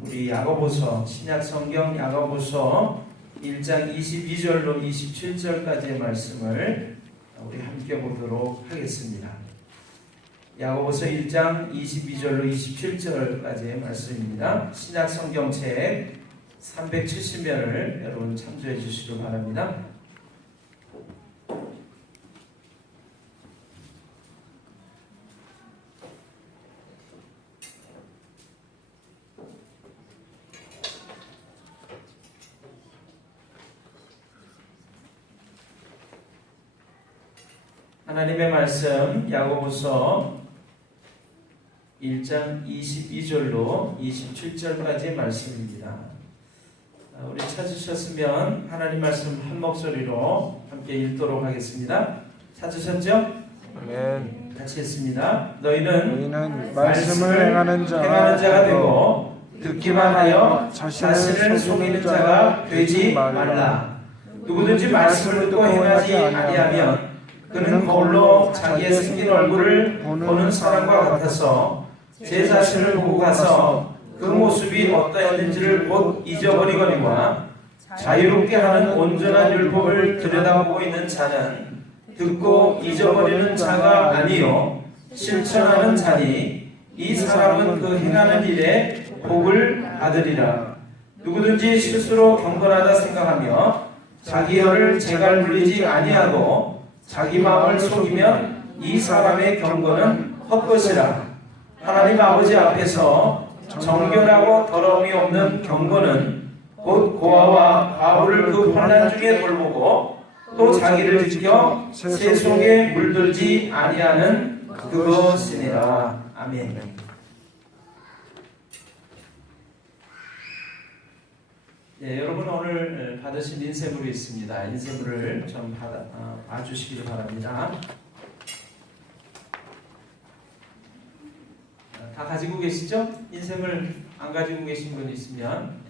우리 야고보서 신약성경 야고보서 1장 22절로 27절까지의 말씀을 우리 함께 보도록 하겠습니다. 야고보서 1장 22절로 27절까지의 말씀입니다. 신약성경책 370면을 여러분 참조해 주시기 바랍니다. 하나님의 말씀 야고보서 1장 22절로 27절까지의 말씀입니다. 우리 찾으셨으면 하나님 말씀 한 목소리로 함께 읽도록 하겠습니다. 찾으셨죠? 아멘. 같이 읽습니다. 너희는 말씀을 행하는 자가 되고 듣기만 하여 자신을 속이는 자가 되지 말라. 누구든지 말씀을 듣고 행하지 아니하면 그는 거울로 자기의 생긴 얼굴을 보는 사람과 같아서 제 자신을 보고 가서 그 모습이 어떠했는지를 곧 잊어버리거니와 자유롭게 하는 온전한 율법을 들여다보고 있는 자는 듣고 잊어버리는 자가 아니요 실천하는 자니 이 사람은 그 행하는 일에 복을 받으리라. 누구든지 스스로 경건하다 생각하며 자기 혀를 재갈 물리지 아니하고 자기 마음을 속이면 이 사람의 경건은 헛것이라. 하나님 아버지 앞에서 정결하고 더러움이 없는 경건은 곧 고아와 과부를 그 환난 중에 돌보고 또 자기를 지켜 새 속에 물들지 아니하는 그것이니라. 아멘. 네, 여러분 오늘 받으신 인쇄물이 있습니다. 인쇄물을 좀 봐주시기 바랍니다. 다 가지고 계시죠? 인쇄물 안 가지고 계신 분 있으면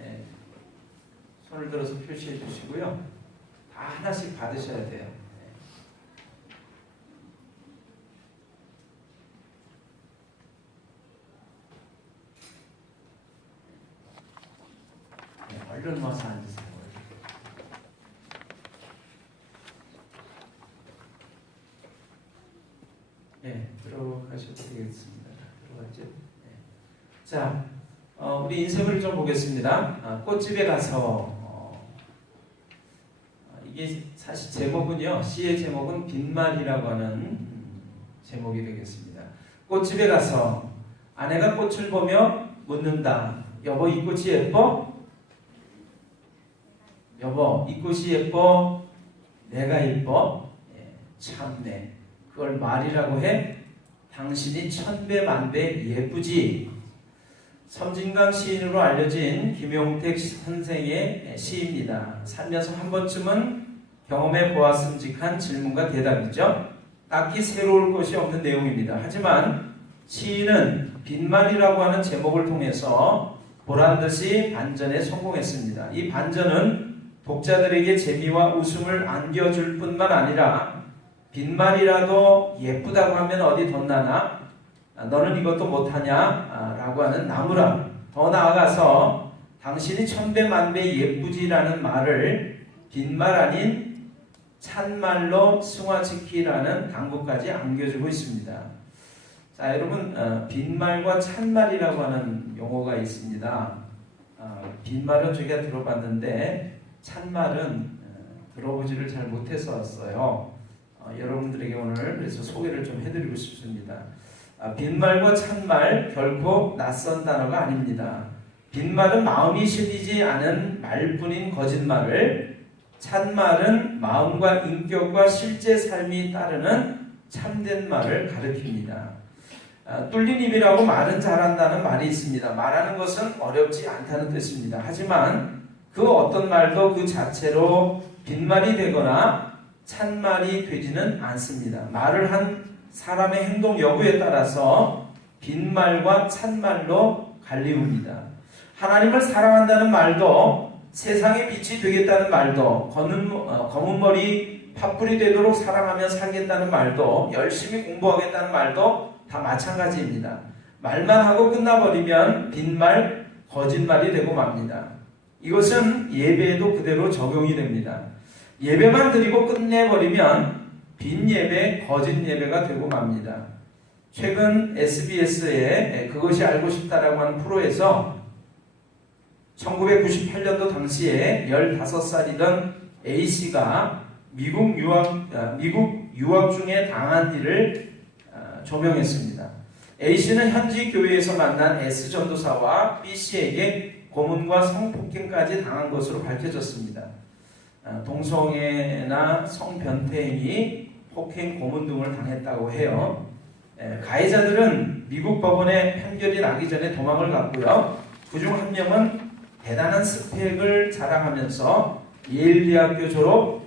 손을 들어서 표시해 주시고요. 다 하나씩 받으셔야 돼요. 얼른 와서 앉으세요. 네, 들어가셔도 되겠습니다. 들어갔죠? 네. 자, 우리 인쇄물을 좀 보겠습니다. 꽃집에 가서 이게 사실 제목은요, 시의 제목은 빈말이라고 하는 제목이 되겠습니다. 꽃집에 가서 아내가 꽃을 보며 묻는다. 여보, 이 꽃이 예뻐? 여보, 이 꽃이 예뻐? 내가 예뻐? 참네. 그걸 말이라고 해? 당신이 천배 만배 예쁘지? 섬진강 시인으로 알려진 김용택 선생의 시입니다. 살면서 한 번쯤은 경험해 보았음직한 질문과 대답이죠. 딱히 새로울 것이 없는 내용입니다. 하지만 시인은 빈말이라고 하는 제목을 통해서 보란듯이 반전에 성공했습니다. 이 반전은 독자들에게 재미와 웃음을 안겨줄 뿐만 아니라 빈말이라도 예쁘다고 하면 어디 덧나나? 너는 이것도 못하냐? 라고 하는 나무라. 더 나아가서 당신이 천배만배 예쁘지라는 말을 빈말 아닌 찬말로 승화시키라는 당부까지 안겨주고 있습니다. 자, 여러분, 빈말과 찬말이라고 하는 용어가 있습니다. 빈말은 저희가 들어봤는데 찬말은 들어보지를 잘 못해서 왔어요. 여러분들에게 오늘 그래서 소개를 좀 해드리고 싶습니다. 빈말과 찬말 결코 낯선 단어가 아닙니다. 빈말은 마음이 실리지 않은 말뿐인 거짓말을, 찬말은 마음과 인격과 실제 삶이 따르는 참된 말을 가리킵니다. 뚫린 입이라고 말은 잘한다는 말이 있습니다. 말하는 것은 어렵지 않다는 뜻입니다. 하지만 그 어떤 말도 그 자체로 빈말이 되거나 찬말이 되지는 않습니다. 말을 한 사람의 행동 여부에 따라서 빈말과 찬말로 갈리웁니다. 하나님을 사랑한다는 말도, 세상의 빛이 되겠다는 말도, 검은 머리 팥불이 되도록 사랑하며 살겠다는 말도, 열심히 공부하겠다는 말도 다 마찬가지입니다. 말만 하고 끝나버리면 빈말, 거짓말이 되고 맙니다. 이것은 예배에도 그대로 적용이 됩니다. 예배만 드리고 끝내버리면 빈 예배, 거짓 예배가 되고 맙니다. 최근 SBS의 그것이 알고 싶다라고 하는 프로에서 1998년도 당시에 15살이던 A씨가 미국 유학 중에 당한 일을 조명했습니다. A씨는 현지 교회에서 만난 S 전도사와 B씨에게 고문과 성폭행까지 당한 것으로 밝혀졌습니다. 동성애나 성변태행위, 폭행, 고문 등을 당했다고 해요. 가해자들은 미국 법원의 판결이 나기 전에 도망을 갔고요. 그중 한 명은 대단한 스펙을 자랑하면서 예일 대학교 졸업,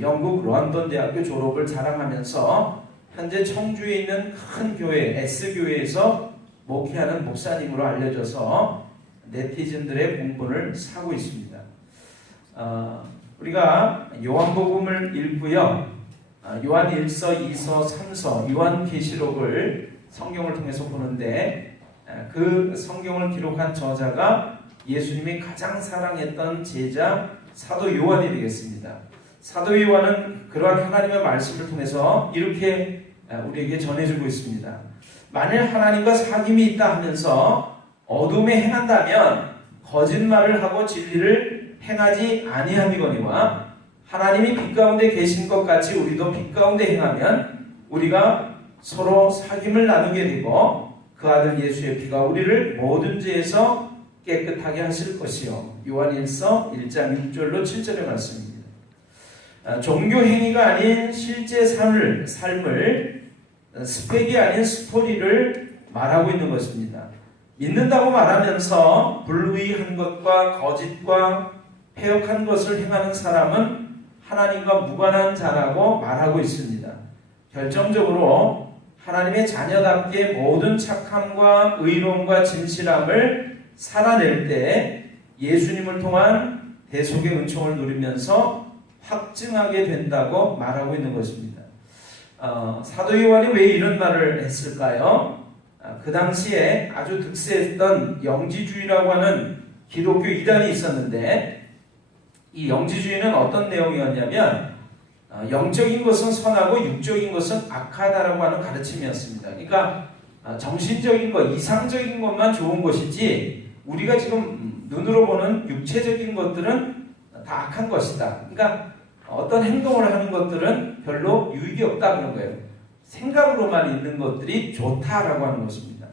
영국 런던 대학교 졸업을 자랑하면서 현재 청주에 있는 큰 교회 S교회에서 목회하는 목사님으로 알려져서 네티즌들의 공분을 사고 있습니다. 우리가 요한복음을 읽고요. 요한 1서, 2서, 3서, 요한계시록을 성경을 통해서 보는데 그 성경을 기록한 저자가 예수님이 가장 사랑했던 제자 사도 요한이 되겠습니다. 사도 요한은 그러한 하나님의 말씀을 통해서 이렇게 우리에게 전해주고 있습니다. 만일 하나님과 사귐이 있다 하면서 어둠에 행한다면 거짓말을 하고 진리를 행하지 아니함이거니와 하나님이 빛 가운데 계신 것 같이 우리도 빛 가운데 행하면 우리가 서로 사귐을 나누게 되고 그 아들 예수의 피가 우리를 모든 죄에서 깨끗하게 하실 것이요. 요한 1서 1장 6절로 7절의 말씀입니다. 종교 행위가 아닌 실제 삶을 스펙이 아닌 스토리를 말하고 있는 것입니다. 믿는다고 말하면서 불의한 것과 거짓과 패역한 것을 행하는 사람은 하나님과 무관한 자라고 말하고 있습니다. 결정적으로 하나님의 자녀답게 모든 착함과 의로움과 진실함을 살아낼 때 예수님을 통한 대속의 은총을 누리면서 확증하게 된다고 말하고 있는 것입니다. 사도 요한이 왜 이런 말을 했을까요? 그 당시에 아주 득세했던 영지주의라고 하는 기독교 이단이 있었는데 이 영지주의는 어떤 내용이었냐면 영적인 것은 선하고 육적인 것은 악하다라고 하는 가르침이었습니다. 그러니까 정신적인 것, 이상적인 것만 좋은 것이지 우리가 지금 눈으로 보는 육체적인 것들은 다 악한 것이다. 그러니까 어떤 행동을 하는 것들은 별로 유익이 없다 그런 거예요. 생각으로만 있는 것들이 좋다라고 하는 것입니다.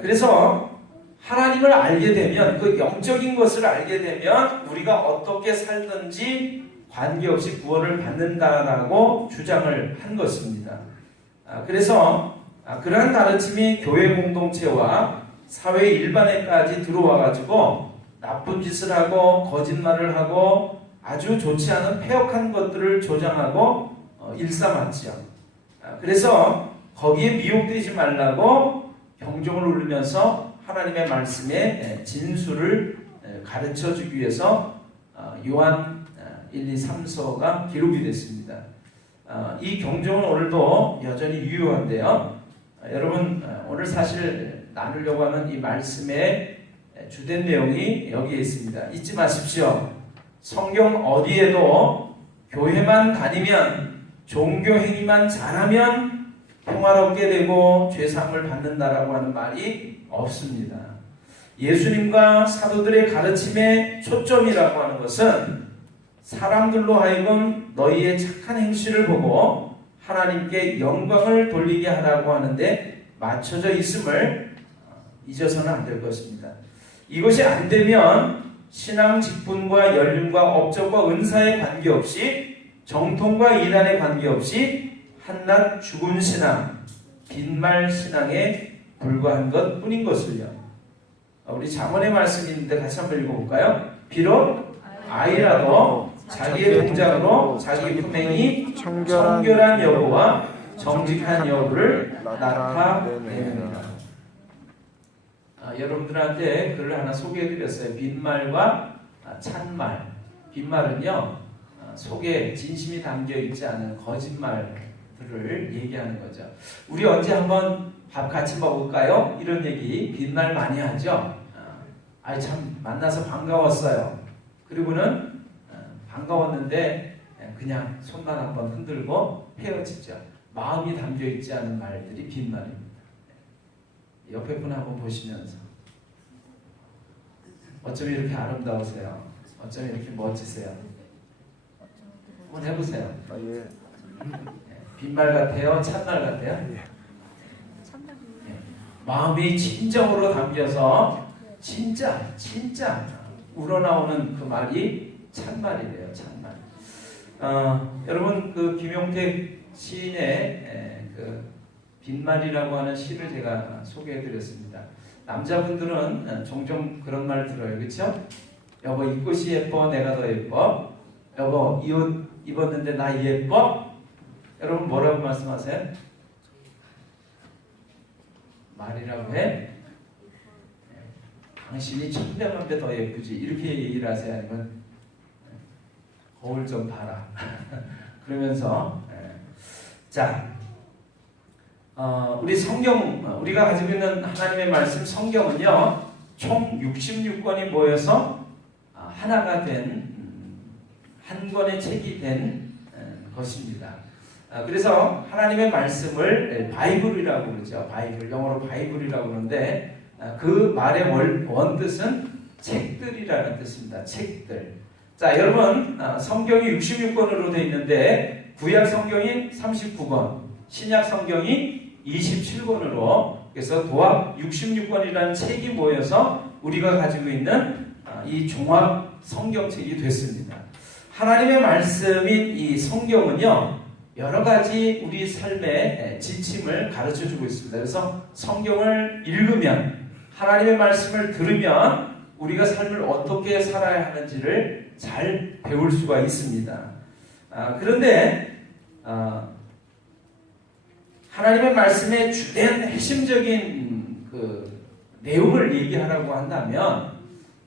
그래서 하나님을 알게 되면 그 영적인 것을 알게 되면 우리가 어떻게 살든지 관계없이 구원을 받는다라고 주장을 한 것입니다. 그래서 그러한 가르침이 교회 공동체와 사회 일반에까지 들어와 가지고 나쁜 짓을 하고 거짓말을 하고 아주 좋지 않은 패역한 것들을 조장하고 일삼았지요. 그래서 거기에 미혹되지 말라고 경종을 울리면서 하나님의 말씀의 진수를 가르쳐주기 위해서 요한 1, 2, 3서가 기록이 됐습니다. 이 경종은 오늘도 여전히 유효한데요. 여러분 오늘 사실 나누려고 하는 이 말씀의 주된 내용이 여기에 있습니다. 잊지 마십시오. 성경 어디에도 교회만 다니면 종교 행위만 잘하면 평화롭게 되고 죄사함을 받는다라고 하는 말이 없습니다. 예수님과 사도들의 가르침의 초점이라고 하는 것은 사람들로 하여금 너희의 착한 행실을 보고 하나님께 영광을 돌리게 하라고 하는데 맞춰져 있음을 잊어서는 안 될 것입니다. 이것이 안 되면 신앙 직분과 연륜과 업적과 은사에 관계없이 정통과 이단에 관계없이 한낱 죽은 신앙, 빈말 신앙에 불과한 것 뿐인 것을요. 우리 잠언의 말씀이 있는데 같이 한번 읽어볼까요? 비록 아이라도 자기의 동작으로 자기 품행이 청결한 여부와 정직한 여부를 나타내느니라. 여러분들한테 글을 하나 소개해드렸어요. 빈말과 찬말. 빈말은요 속에 진심이 담겨있지 않은 거짓말들을 얘기하는 거죠. 우리 언제 한번 밥 같이 먹을까요? 이런 얘기 빈말 많이 하죠. 아이 참 만나서 반가웠어요. 그리고는 반가웠는데 그냥 손만 한번 흔들고 헤어지죠. 마음이 담겨있지 않은 말들이 빈말입니다. 옆에 분 한번 보시면서 어쩜 이렇게 아름다우세요? 어쩜 이렇게 멋지세요? 한번 해보세요. 예. 빈말 같아요? 참말 같아요? 예. 마음이 진정으로 담겨서 진짜 우러나오는 그 말이 참말이래요. 참말. 여러분 그 김용택 시인의 그 빈말이라고 하는 시를 제가 소개해드렸습니다. 남자분들은 종종 그런 말 들어요, 그렇죠? 여보 이 꽃이 예뻐, 내가 더 예뻐. 여보 이 옷 입었는데 나 예뻐. 여러분 뭐라고 말씀하세요? 말이라고 해? 당신이 천배만 배 더 예쁘지 이렇게 얘기를 하세요? 아니면 거울 좀 봐라 그러면서 자 우리 성경 우리가 가지고 있는 하나님의 말씀 성경은요 총 66권이 모여서 하나가 된 한 권의 책이 된 것입니다. 그래서 하나님의 말씀을 바이블이라고 그러죠. 바이블, 영어로 바이블이라고 그러는데 그 말의 원뜻은 책들이라는 뜻입니다. 책들. 자, 여러분 성경이 66권으로 되어 있는데 구약 성경이 39권, 신약 성경이 27권으로 그래서 도합 66권이라는 책이 모여서 우리가 가지고 있는 이 종합 성경책이 됐습니다. 하나님의 말씀인 이 성경은요 여러 가지 우리 삶의 지침을 가르쳐주고 있습니다. 그래서 성경을 읽으면 하나님의 말씀을 들으면 우리가 삶을 어떻게 살아야 하는지를 잘 배울 수가 있습니다. 그런데 하나님의 말씀의 주된 핵심적인 그 내용을 얘기하라고 한다면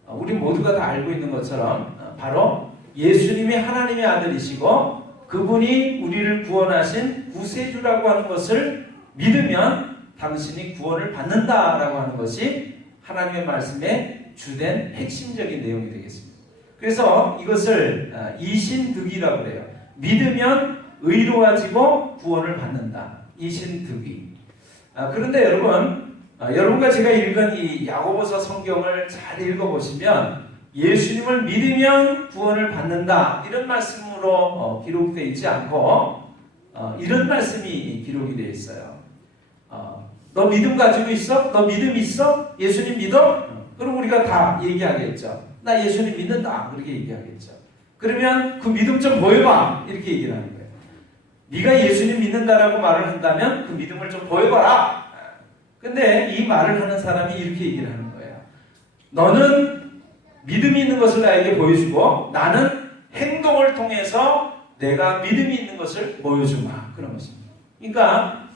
우리 모두가 다 알고 있는 것처럼 바로 예수님이 하나님의 아들이시고 그분이 우리를 구원하신 구세주라고 하는 것을 믿으면 당신이 구원을 받는다라고 하는 것이 하나님의 말씀의 주된 핵심적인 내용이 되겠습니다. 그래서 이것을 이신득이라고 그래요. 믿으면 의로워지고 구원을 받는다. 이신득이. 그런데 여러분과 제가 읽은 이 야고보서 성경을 잘 읽어보시면 예수님을 믿으면 구원을 받는다 이런 말씀으로 기록되어 있지 않고 이런 말씀이 기록이 되어 있어요. 너 믿음 가지고 있어? 너 믿음 있어? 예수님 믿어? 그럼 우리가 다 얘기하겠죠. 나 예수님 믿는다 그렇게 얘기하겠죠. 그러면 그 믿음 좀 보여봐 이렇게 얘기를 하는 거예요. 네가 예수님 믿는다라고 말을 한다면 그 믿음을 좀 보여봐라. 근데 이 말을 하는 사람이 이렇게 얘기를 하는 거예요. 너는 믿음이 있는 것을 나에게 보여주고 나는 행동을 통해서 내가 믿음이 있는 것을 보여주마. 그런 것입니다. 그러니까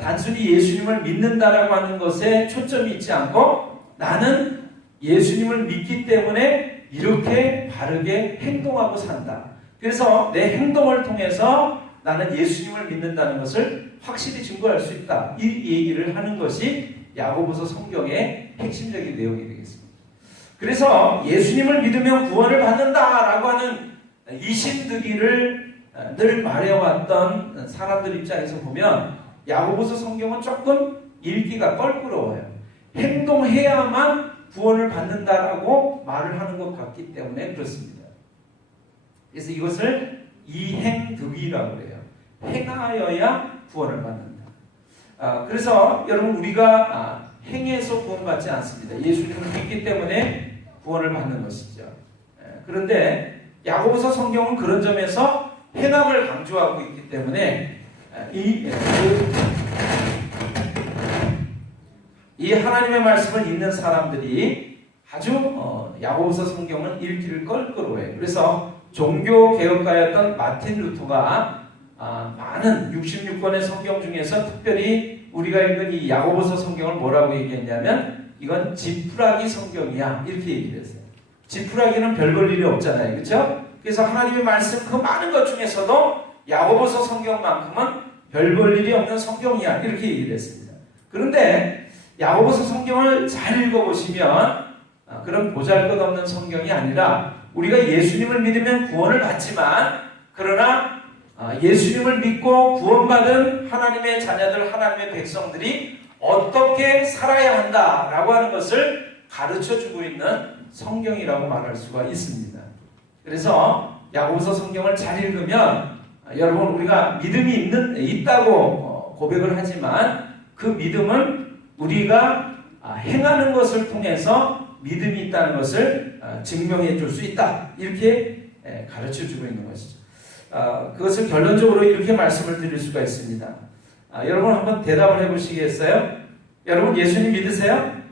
단순히 예수님을 믿는다라고 하는 것에 초점이 있지 않고 나는 예수님을 믿기 때문에 이렇게 바르게 행동하고 산다. 그래서 내 행동을 통해서 나는 예수님을 믿는다는 것을 확실히 증거할 수 있다. 이 얘기를 하는 것이 야고보서 성경의 핵심적인 내용이 되겠습니다. 그래서 예수님을 믿으면 구원을 받는다라고 하는 이신득이를 늘 말해왔던 사람들 입장에서 보면 야고보서 성경은 조금 읽기가 껄끄러워요. 행동해야만 구원을 받는다라고 말을 하는 것 같기 때문에 그렇습니다. 그래서 이것을 이행득이라고 해요. 행하여야 구원을 받는다. 그래서 여러분 우리가 행해서 구원받지 않습니다. 예수님을 믿기 때문에 구원을 받는 것이죠. 그런데 야고보서 성경은 그런 점에서 행함을 강조하고 있기 때문에 이 하나님의 말씀을 읽는 사람들이 아주 야고보서 성경은 읽기를 껄끄러워해요. 그래서 종교 개혁가였던 마틴 루터가 많은 66권의 성경 중에서 특별히 우리가 읽은 이 야고보서 성경을 뭐라고 얘기했냐면 이건 지푸라기 성경이야 이렇게 얘기를 했어요. 지푸라기는 별 볼 일이 없잖아요. 그렇죠? 그래서 하나님의 말씀 그 많은 것 중에서도 야고보서 성경만큼은 별 볼 일이 없는 성경이야 이렇게 얘기를 했습니다. 그런데 야고보서 성경을 잘 읽어보시면 그런 보잘것없는 성경이 아니라 우리가 예수님을 믿으면 구원을 받지만 그러나 예수님을 믿고 구원받은 하나님의 자녀들, 하나님의 백성들이 어떻게 살아야 한다라고 하는 것을 가르쳐주고 있는 성경이라고 말할 수가 있습니다. 그래서 야고보서 성경을 잘 읽으면 여러분 우리가 믿음이 있다고 고백을 하지만 그 믿음은 우리가 행하는 것을 통해서 믿음이 있다는 것을 증명해 줄 수 있다. 이렇게 가르쳐 주고 있는 것이죠. 그것을 결론적으로 이렇게 말씀을 드릴 수가 있습니다. 여러분 한번 대답을 해보시겠어요? 여러분 예수님 믿으세요?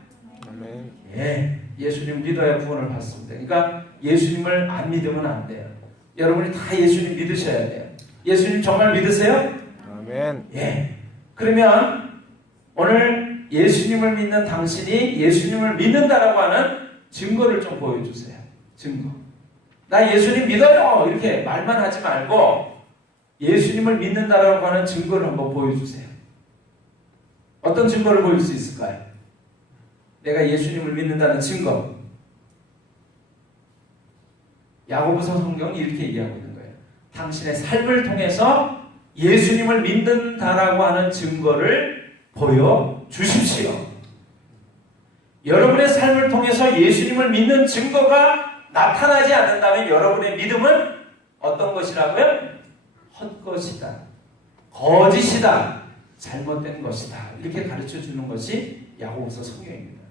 아멘. 예, 예수님 믿어야 구원을 받습니다. 그러니까 예수님을 안 믿으면 안 돼요. 여러분이 다 예수님 믿으셔야 돼요. 예수님 정말 믿으세요? 아멘. 예. 그러면 오늘 예수님을 믿는 당신이 예수님을 믿는다라고 하는 증거를 좀 보여주세요. 증거. 나 예수님 믿어요. 이렇게 말만 하지 말고 예수님을 믿는다라고 하는 증거를 한번 보여주세요. 어떤 증거를 보일 수 있을까요? 내가 예수님을 믿는다는 증거. 야고보서 성경은 이렇게 얘기하고 있는 거예요. 당신의 삶을 통해서 예수님을 믿는다라고 하는 증거를 보여주십시오. 여러분의 삶을 통해서 예수님을 믿는 증거가 나타나지 않는다면 여러분의 믿음은 어떤 것이라고요? 헛것이다. 거짓이다. 잘못된 것이다. 이렇게 가르쳐 주는 것이 야고보서 성경입니다.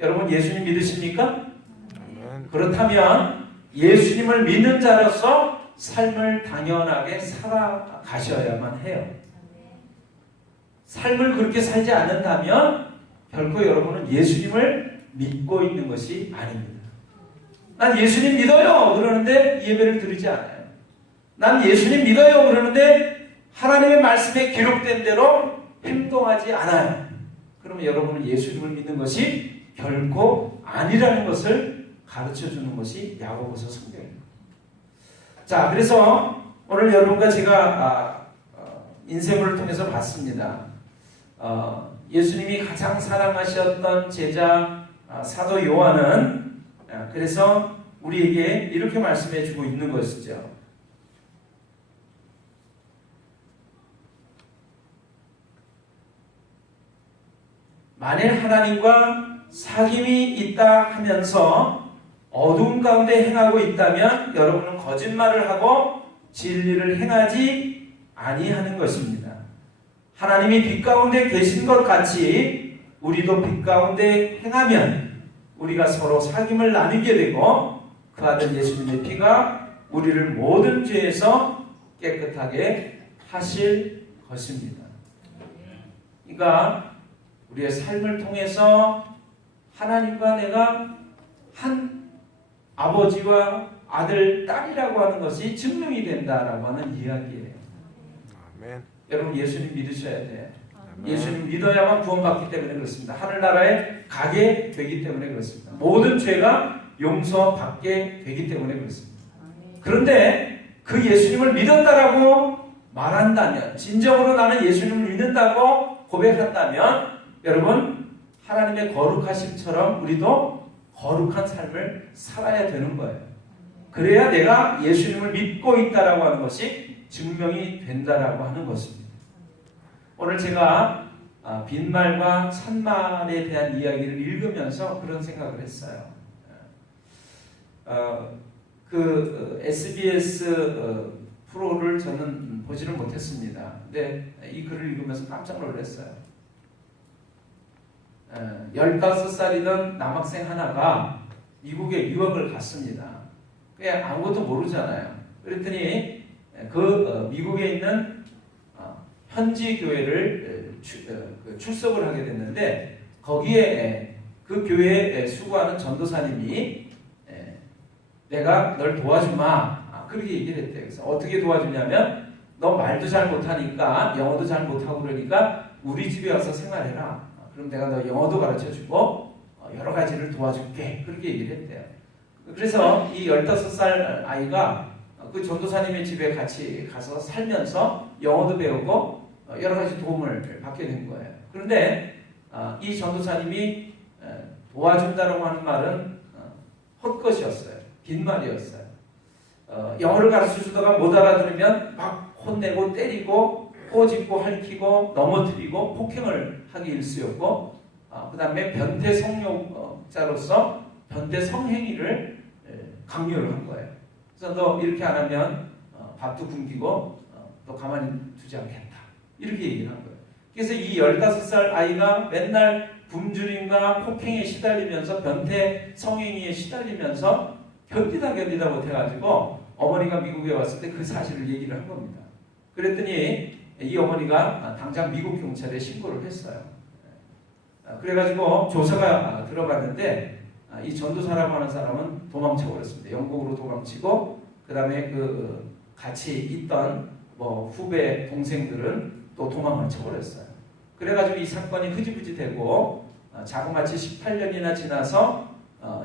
여러분 예수님 믿으십니까? 아멘. 그렇다면 예수님을 믿는 자로서 삶을 당연하게 살아가셔야만 해요. 삶을 그렇게 살지 않는다면 결코 여러분은 예수님을 믿고 있는 것이 아닙니다. 난 예수님 믿어요 그러는데 예배를 드리지 않아요. 난 예수님 믿어요 그러는데 하나님의 말씀에 기록된 대로 행동하지 않아요. 그러면 여러분은 예수님을 믿는 것이 결코 아니라는 것을 가르쳐주는 것이 야고보서 성경입니다. 자, 그래서 오늘 여러분과 제가 인생을 통해서 봤습니다. 예수님이 가장 사랑하셨던 제자 사도 요한은 그래서 우리에게 이렇게 말씀해 주고 있는 것이죠. 만일 하나님과 사귐이 있다 하면서 어두운 가운데 행하고 있다면 여러분은 거짓말을 하고 진리를 행하지 아니하는 것입니다. 하나님이 빛 가운데 계신 것 같이 우리도 빛 가운데 행하면 우리가 서로 사귐을 나누게 되고 그 아들 예수님의 피가 우리를 모든 죄에서 깨끗하게 하실 것입니다. 그러니까 우리의 삶을 통해서 하나님과 내가 한 아버지와 아들, 딸이라고 하는 것이 증명이 된다라고 하는 이야기예요. 아멘. 여러분 예수님 믿으셔야 돼요. 아멘. 예수님 믿어야만 구원받기 때문에 그렇습니다. 하늘나라에 가게 되기 때문에 그렇습니다. 모든 죄가 용서받게 되기 때문에 그렇습니다. 그런데 그 예수님을 믿었다라고 말한다면, 진정으로 나는 예수님을 믿는다고 고백한다면 여러분 하나님의 거룩하심처럼 우리도 거룩한 삶을 살아야 되는 거예요. 그래야 내가 예수님을 믿고 있다라고 하는 것이 증명이 된다라고 하는 것입니다. 오늘 제가 빈말과 찬말에 대한 이야기를 읽으면서 그런 생각을 했어요. SBS 프로를 저는 보지를 못했습니다. 근데 이 글을 읽으면서 깜짝 놀랐어요. 15살이던 남학생 하나가 미국에 유학을 갔습니다. 그냥 아무것도 모르잖아요. 그랬더니 미국에 있는 현지 교회를 출석을 하게 됐는데 거기에 그 교회에 수고하는 전도사님이 내가 널 도와주마 그렇게 얘기를 했대요. 그래서 어떻게 도와주냐면 너 말도 잘 못하니까 영어도 잘 못하고 그러니까 우리 집에 와서 생활해라. 그럼 내가 너 영어도 가르쳐주고 여러 가지를 도와줄게. 그렇게 얘기를 했대요. 그래서 이 15살 아이가 그 전도사님의 집에 같이 가서 살면서 영어도 배우고 여러 가지 도움을 받게 된 거예요. 그런데 이 전도사님이 도와준다라고 하는 말은 것이었어요. 빈말이었어요. 영어를 가르쳐 주다가 못 알아들으면 막 혼내고 때리고 꼬집고 핥히고 넘어뜨리고 폭행을 하기 일쑤였고, 그 다음에 변태 성욕자로서 변태 성행위를 강요를 한 거예요. 그래서 너 이렇게 안 하면 밥도 굶기고 너 가만히 두지 않겠다, 이렇게 얘기를 한 거예요. 그래서 이 15살 아이가 맨날 굶주림과 폭행에 시달리면서 변태 성행위에 시달리면서 견디다 못해가지고 어머니가 미국에 왔을 때 그 사실을 얘기를 한 겁니다. 그랬더니 이 어머니가 당장 미국 경찰에 신고를 했어요. 그래가지고 조사가 들어갔는데 이 전도사라고 하는 사람은 도망쳐 버렸습니다. 영국으로 도망치고, 그 다음에 그 같이 있던 뭐 후배 동생들은 또 도망을 쳐버렸어요. 그래가지고 이 사건이 흐지부지 되고 자그마치 18년이나 지나서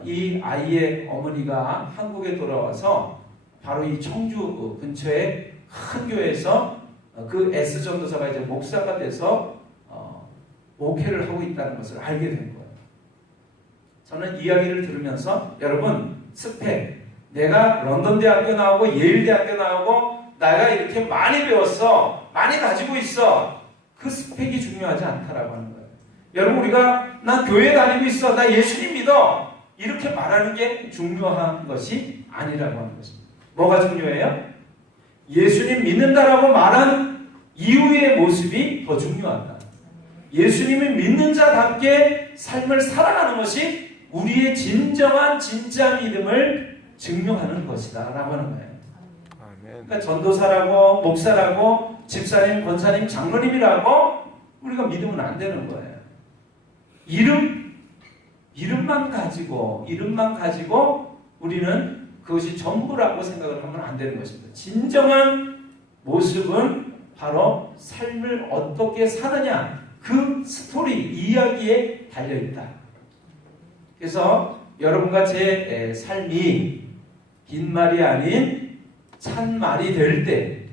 이 아이의 어머니가 한국에 돌아와서 바로 이 청주 근처에 큰 교회에서 그 S 전도사가 이제 목사가 돼서 목회를 하고 있다는 것을 알게 된 거예요. 저는 이야기를 들으면서 여러분, 스펙, 내가 런던 대학교 나오고 예일 대학교 나오고 내가 이렇게 많이 배웠어, 많이 가지고 있어, 그 스펙이 중요하지 않다라고 하는 거예요. 여러분, 우리가 나 교회 다니고 있어, 나 예수님 믿어, 이렇게 말하는 게 중요한 것이 아니라고 하는 것입니다. 뭐가 중요해요? 예수님 믿는다라고 말한 이후의 모습이 더 중요하다. 예수님을 믿는 자답게 삶을 살아가는 것이 우리의 진정한 진짜 믿음을 증명하는 것이다 라고 하는 거예요. 그러니까 전도사라고 목사라고 집사님, 권사님, 장로님이라고 우리가 믿으면 안 되는 거예요. 이름만 가지고 우리는 그것이 전부라고 생각을 하면 안 되는 것입니다. 진정한 모습은 바로 삶을 어떻게 사느냐, 그 스토리, 이야기에 달려있다. 그래서 여러분과 제 삶이 빈말이 아닌 참말이 될 때,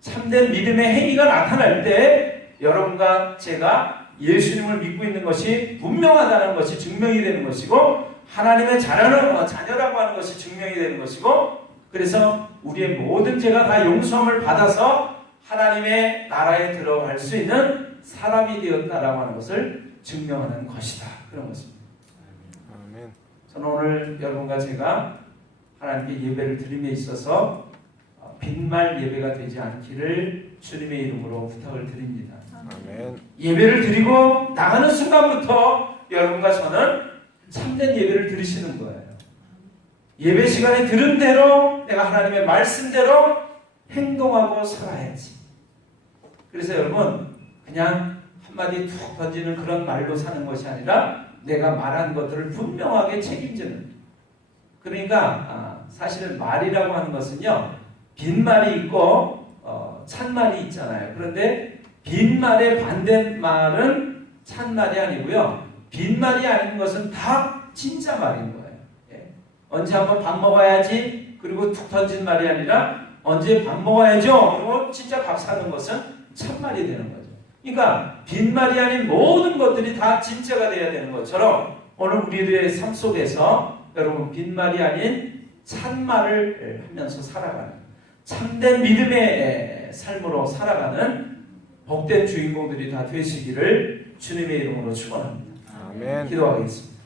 참된 믿음의 행위가 나타날 때 여러분과 제가 예수님을 믿고 있는 것이 분명하다는 것이 증명이 되는 것이고, 하나님의 자녀라고 하는 것이 증명이 되는 것이고, 그래서 우리의 모든 죄가 다 용서함을 받아서 하나님의 나라에 들어갈 수 있는 사람이 되었다라고 하는 것을 증명하는 것이다, 그런 것입니다. 아멘. 저는 오늘 여러분과 제가 하나님께 예배를 드림에 있어서 빈말 예배가 되지 않기를 주님의 이름으로 부탁을 드립니다. 아멘. 예배를 드리고 나가는 순간부터 여러분과 저는 참된 예배를 드리시는 거예요. 예배 시간에 들은 대로 내가 하나님의 말씀대로 행동하고 살아야지. 그래서 여러분, 그냥 한마디 툭 던지는 그런 말로 사는 것이 아니라 내가 말한 것들을 분명하게 책임지는. 그러니까 사실은 말이라고 하는 것은요, 빈말이 있고 찬말이 있잖아요. 그런데 빈말의 반대말은 찬말이 아니고요, 빈말이 아닌 것은 다 진짜 말인 거예요. 예. 언제 한번 밥 먹어야지, 그리고 툭 던진 말이 아니라 언제 밥 먹어야죠, 그리고 진짜 밥 사는 것은 참말이 되는 거죠. 그러니까 빈말이 아닌 모든 것들이 다 진짜가 되어야 되는 것처럼 오늘 우리들의 삶 속에서 여러분, 빈말이 아닌 참말을 하면서 살아가는 참된 믿음의 삶으로 살아가는 복된 주인공들이 다 되시기를 주님의 이름으로 축원합니다. 아멘. 기도하겠습니다.